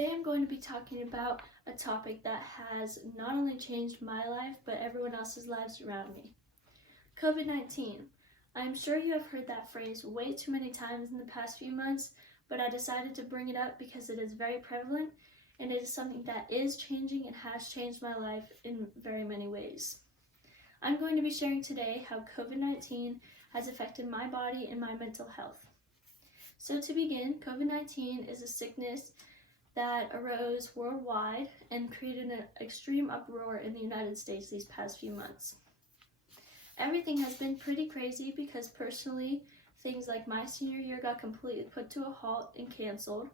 Today I'm going to be talking about a topic that has not only changed my life, but everyone else's lives around me. COVID-19. I am sure you have heard that phrase way too many times in the past few months, but I decided to bring it up because it is very prevalent and it is something that is changing and has changed my life in very many ways. I'm going to be sharing today how COVID-19 has affected my body and my mental health. So to begin, COVID-19 is a sickness that arose worldwide and created an extreme uproar in the United States these past few months. Everything has been pretty crazy because personally, things like my senior year got completely put to a halt and canceled.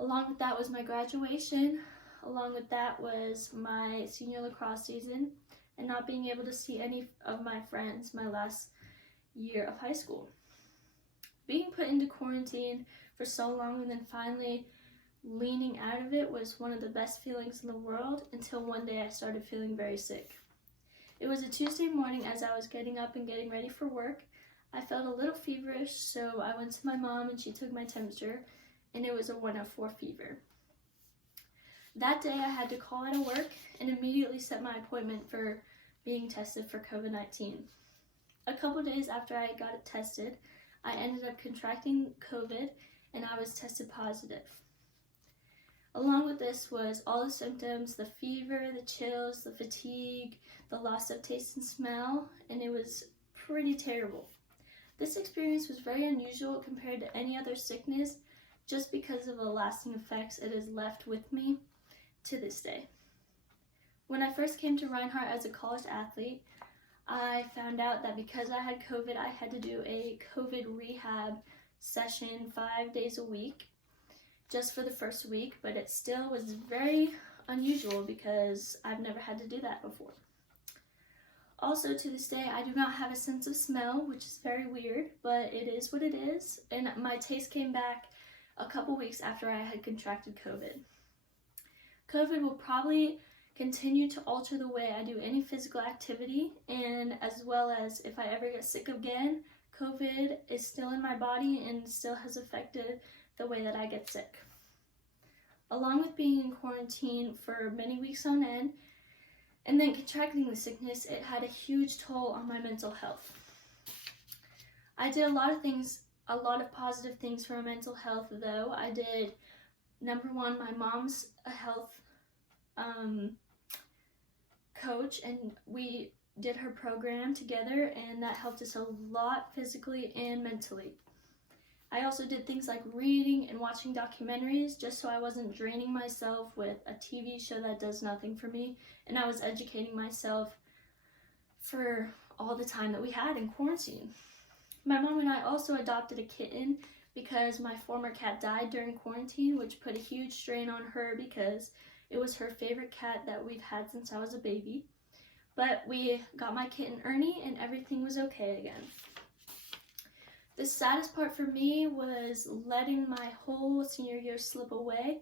Along with that was my graduation. Along with that was my senior lacrosse season and not being able to see any of my friends my last year of high school. Being put into quarantine for so long and then finally leaning out of it was one of the best feelings in the world until one day I started feeling very sick. It was a Tuesday morning as I was getting up and getting ready for work. I felt a little feverish, so I went to my mom and she took my temperature and it was a 104 fever. That day I had to call out of work and immediately set my appointment for being tested for COVID-19. A couple days after I got it tested, I ended up contracting COVID and I was tested positive. Along with this was all the symptoms, the fever, the chills, the fatigue, the loss of taste and smell, and it was pretty terrible. This experience was very unusual compared to any other sickness just because of the lasting effects it has left with me to this day. When I first came to Reinhardt as a college athlete, I found out that because I had COVID, I had to do a COVID rehab session 5 days a week. Just for the first week, but it still was very unusual because I've never had to do that before. Also, to this day, I do not have a sense of smell, which is very weird, but it is what it is, and my taste came back a couple weeks after I had contracted COVID. COVID will probably continue to alter the way I do any physical activity, and as well as if I ever get sick again, COVID is still in my body and still has affected the way that I get sick. Along with being in quarantine for many weeks on end and then contracting the sickness, it had a huge toll on my mental health. I did a lot of positive things for my mental health though. I did, number one, my mom's a health coach and we did her program together and that helped us a lot physically and mentally. I also did things like reading and watching documentaries just so I wasn't draining myself with a TV show that does nothing for me, and I was educating myself for all the time that we had in quarantine. My mom and I also adopted a kitten because my former cat died during quarantine, which put a huge strain on her because it was her favorite cat that we've had since I was a baby. But we got my kitten Ernie and everything was okay again. The saddest part for me was letting my whole senior year slip away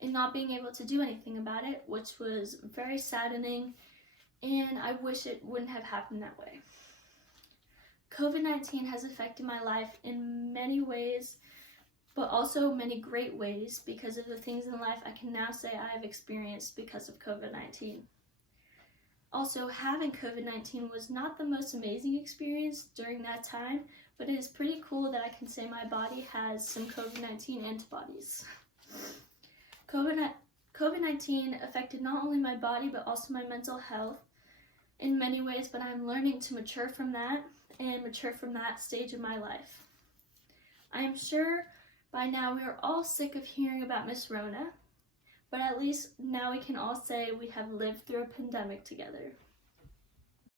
and not being able to do anything about it, which was very saddening, and I wish it wouldn't have happened that way. COVID-19 has affected my life in many ways, but also many great ways because of the things in life I can now say I have experienced because of COVID-19. Also, having COVID-19 was not the most amazing experience during that time, but it is pretty cool that I can say my body has some COVID-19 antibodies. COVID-19 affected not only my body, but also my mental health in many ways, but I'm learning to mature from that and mature from that stage of my life. I am sure by now we are all sick of hearing about Miss Rona, but at least now we can all say we have lived through a pandemic together.